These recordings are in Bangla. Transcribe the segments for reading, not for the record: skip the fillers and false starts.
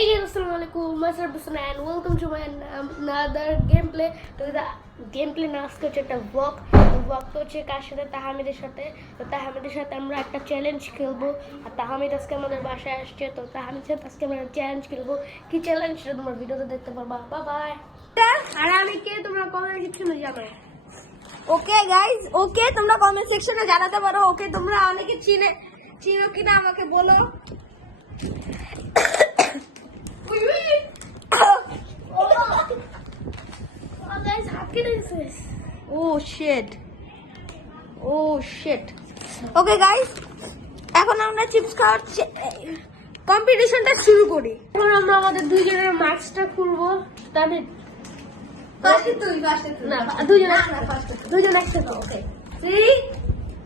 Hey guys, assalamualaikum. Myself Bisan and welcome to my another gameplay. তো gameplay না আজকে হচ্ছে একটা vlog তো হচ্ছে কার সাথে তাহমিদের সাথে। তো তাহমিদের সাথে আমরা একটা চ্যালেঞ্জ খেলবো আর তাহমিদ আজকে আমাদের বাসায় আসছে। তো তাহমিদের সাথে আজকে আমরা চ্যালেঞ্জ খেলবো। কি চ্যালেঞ্জ সেটা তোমরা ভিডিওতে দেখতে পারবা। Bye bye. আর আমি কে তোমরা কমেন্ট সেকশনে জানাও। ওকে গাইজ, ওকে তোমরা কমেন্ট সেকশনে জানাতে পারো। ওকে তোমরা অনেকে চিনো কিনা আমাকে বলো। Guys, how can I say this? Oh shit. Okay guys, এখন আমরা চিপস খাওয়ার কম্পিটিশনটা শুরু করি। এখন আমরা আমাদের দুইজনের মাস্কটা খুলবো। তাহলে ফার্স্টে তুই না দুইজন একসাথে। ওকে 3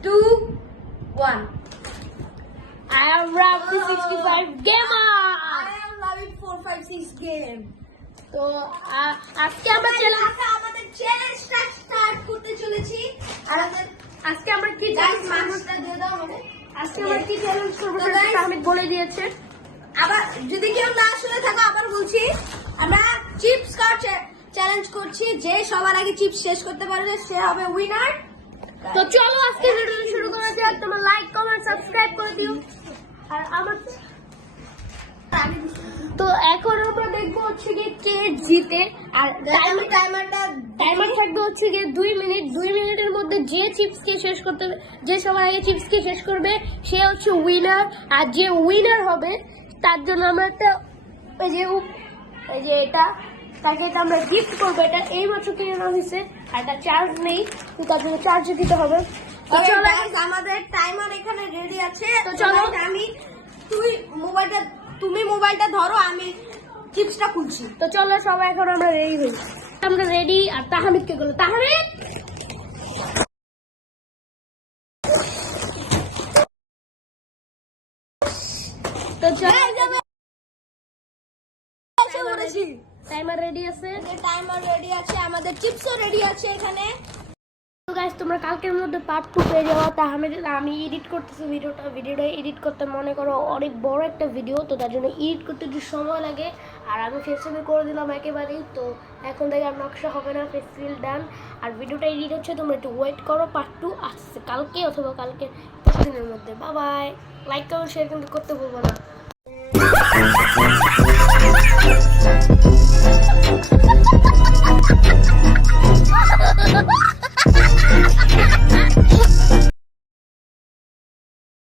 2 1 I am Ravi 65 gamer. I am Ravi 456 game. তো আজকে আমরা আমাদের চ্যালেঞ্জটা স্টার্ট করতে চলেছি। আর আজকে আমরা কি গাইজ মাস্কটা দিয়ে দাও আমাকে। আজকে আমরা কি চ্যালেঞ্জ করবো তো সেটা guys, আমি বলে দিয়েছে। আবার যদি কেউ না শুনে থাকো আবার বলছি, আমরা চিপস খাওয়ার চ্যালেঞ্জ করছি। যে সবার আগে চিপস শেষ করতে পারবে সে হবে উইনার। তো চলো আজকে ভিডিওটা শুরু করা যাক। তোমরা লাইক কমেন্ট সাবস্ক্রাইব করে দিও। আর আমার তো এখন আমরা দেখবো হচ্ছে কি কে জিতে। আর টাইমার থাকবে হচ্ছে কি 2 মিনিট। 2 মিনিটের মধ্যে যে চিপসকে শেষ করতে, যে সবার আগে চিপসকে শেষ করবে সে হচ্ছে উইনার। আর যে উইনার হবে তার জন্য আমরা একটা এই যে এটা তাকে এটা আমরা গিফট করবো। এটা এই মাত্র কিনে নেওয়া হয়েছে আর এটা চার্জ নেই, তো তার জন্য চার্জে দিতে হবে। তো চলো আমাদের টাইমার এখানে রেডি আছে। তো চলো। তুমি মোবাইলটা ধরো, আমি চিপসটা খুলছি। তো চলো সবাই এখন আমরা রেডি হই। আমরা রেডি। আর তাহমিদকে বলো, তাহমিদ তো চলো টাইমার রেডি আছে। টাইমার রেডি আছে, আমাদের চিপসও রেডি আছে এখানে। তো গাইস তোমরা কালকের মধ্যে পার্ট 2 পেয়ে যাওয়া। আমি এডিট করতেছি ভিডিওটা এডিট করতে মনে করো অনেক বড় একটা ভিডিও, তো তার জন্য এডিট করতে একটু সময় লাগে। আর আমি ফেসবুকে করে দিলাম একেবারেই। তো এখন থেকে আর নকশা হবে না, ফেস ফিল ডান। আর ভিডিওটা এডিট হচ্ছে, তোমরা একটু ওয়েট করো। পার্ট 2 আসছে কালকে অথবা কালকে কিছুদিনের মধ্যে। বাই। লাইক কমেন্ট শেয়ার কিন্তু করতে ভুলবো না।